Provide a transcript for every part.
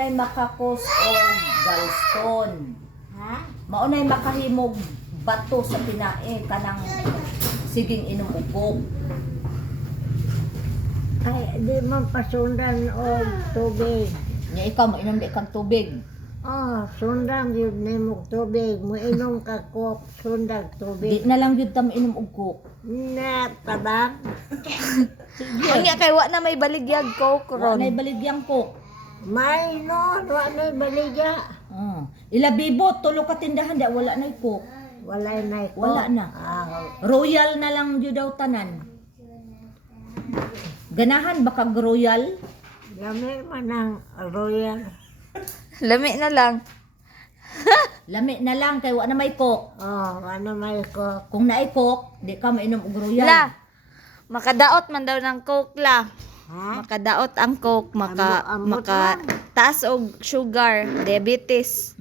maunay makakos o gallstone. Ha? Maunay makahimog bato sa tinae kanang siging inom ugok. Ay, di man pasundan o tubig. Nya ikaw mainom di kag tubig. Oh, sundan yun ni mo tubig. Muinom ka kok, sundan Di tubig. na lang gyud ta mainom ugok. Na, tabang. Anya kay wa na may baligyag coke Wa ron. nay baligyang kok. May no, wala baligya. Ila bibo tulo ka tindahan di wala nay kok. Wala na iko. Wala na. Royal na lang gyud daw tanan. Ganahan ba kag royal? Lami man ang royal. Lami na lang. Lami na lang kay wa na may kok. Oh, ano may ko. Kung naay kok, di ka mainom og royal. La. Makadaot man daw ng coke la. Ha? Makadaot ang coke, Ambot taas og sugar, diabetes.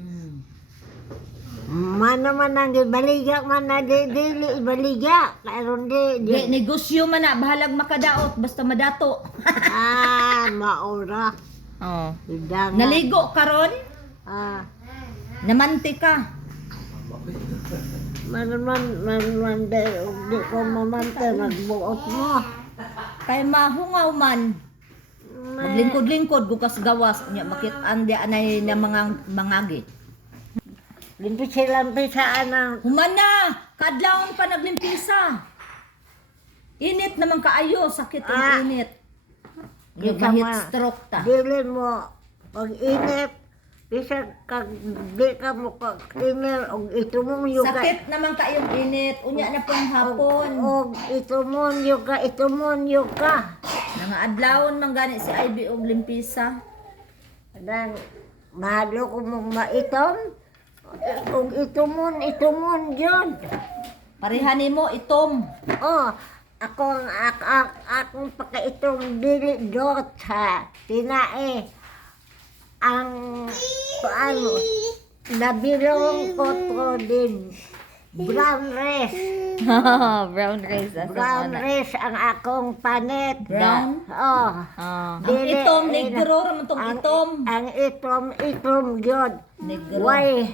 Mano man ang baligya man na dili baligya. Karon di. Di negosyo man na bahalag makadaot basta madato. Maura. Oh. Idang. Naligo karon, namanti ka. Man di ko mamante magbuot mo. Kay mahungaw man. Maglingkod-lingkod gukas gawas nya makit-an di anay na mga mangagi. Limpis-lampisaan ang Human na, kadlawon pa naglimpisa. Init naman kaayo, sakit ang init. Yung Kita heat ma- stroke ta. dili mo pag init bisa kag di ka mo kag init og ito mo yung Sakit naman kaayong init, unya na pong hapon. og ito mo yung ka. Nga adlawon man gani si Ivy og limpisa. Dan mahalo ko mong maitom og ito mo yun. Pareha nimo itom. Oh, akong pagkaitong dili dot ha, tinae ang paano nabilong ko to din brown rice. Brown rice as Brown rice ang akong panet. Brown? Oh. Ang Dili, itom, negro raman tong itom. Ang itom yun. Negro. Why?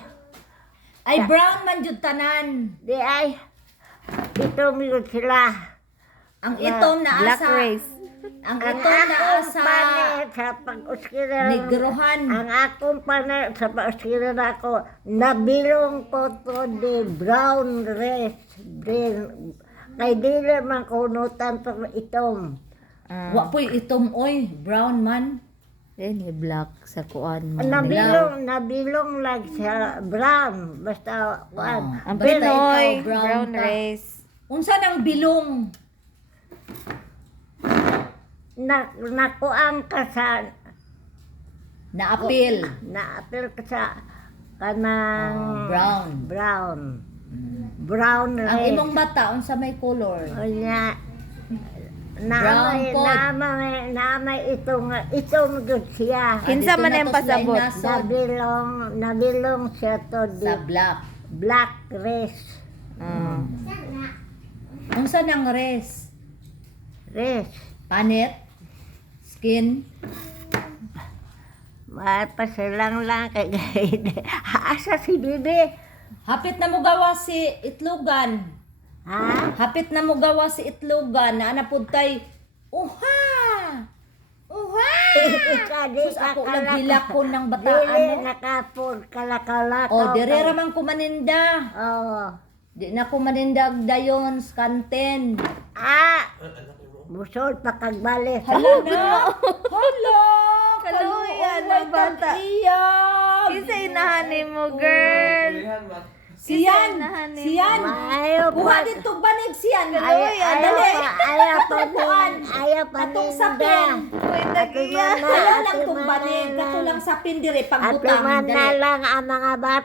Ay brown man jud tanan. Di ay, itom yun sila. Ang itom na black asa. rice. Ang Ang itom na akong asa. panet sa pag-uskiran. Negrohan. Ang akong panet sa pag-uskiran ako, nabilong ko to di brown rice. Kay dili man kunutan to itom. Wa po'y itom oy, brown man. Then black sa kuan mo. Nabilong lang sa brown. Basta, kuan. Ang Basta Pinoy, ikaw, brown brown ka. rice. Unsa nang bilong? Nakuang ka sa, Naapil. naapil ka sa, kanang Brown. brown. Brown Ang rice. imong mata unsa may color? Unya, Brown pod. namay itong good siya. Kinsa Dito man na ang to sila pasabot? inasod. Nabilong siya to di Sa black. black rice. Unsa nang res? Rice. Panit? Skin? Mapasilang lang kay gayde. Asa si Bibi? Hapit na mo gawa si itlogan. Ha? Hapit na mo gawa si itlogan na anapod tay uha! Uha! Sus ako naghilakon ng bataan Dili mo. nakapod kalakalakaw. O dire raman ko maninda. Oo. Di na ko manindag dayon kanten. Musol pa kagbalik. Hala na. Hala. Kaluyan Kaluoy, ng bata. tag-iyab. Kinsa inahanin mo, girl? Siyan. Inahan ni- Siyan. Ayaw Kuha pa. dito banig siyan. Ayaw Dali. ayaw pa Atong ninda. sapin. Uy, tagiya. Ayaw lang tong banig. Kato lang sapin dire At pagbutang. na Dali. lang ang mga bata.